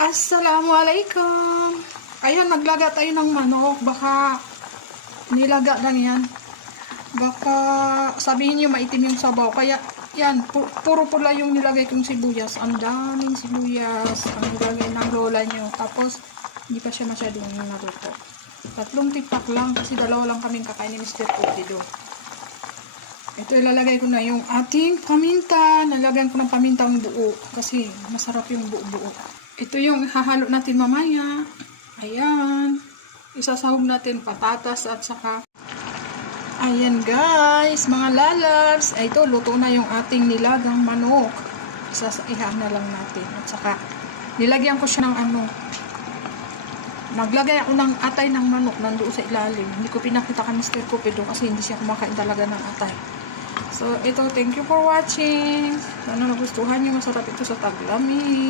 Assalamualaikum. Ayun, naglaga tayo ng manok. Baka nilaga lang yan. Baka sabihin nyo maitim yung sabaw. Kaya yan, puro pula yung nilagay kong sibuyas. Ang daming sibuyas ang nilagay ng lola nyo. Tapos, hindi pa siya masyadong naluto. 3 tipak lang kasi 2 lang kaming kakain ni Mr. Cupido. Ito, ilalagay ko na yung ating paminta. Nalagyan ko ng pamintang buo kasi masarap yung buo-buo. Ito yung hahalo natin mamaya. Ayan. Isasahog natin patatas at saka. Ayan guys, mga lalabs. Ito, luto na yung ating nilagang manok. Isasahihan na lang natin. At saka, nilagyan ko siya ng naglagay ako ng atay ng manok nandoon sa ilalim. Hindi ko pinakita kay Mr. Cupido kasi hindi siya kumakain talaga ng atay. So, ito, thank you for watching. Sana nagustuhan nyo. Masarap ito sa taglamig.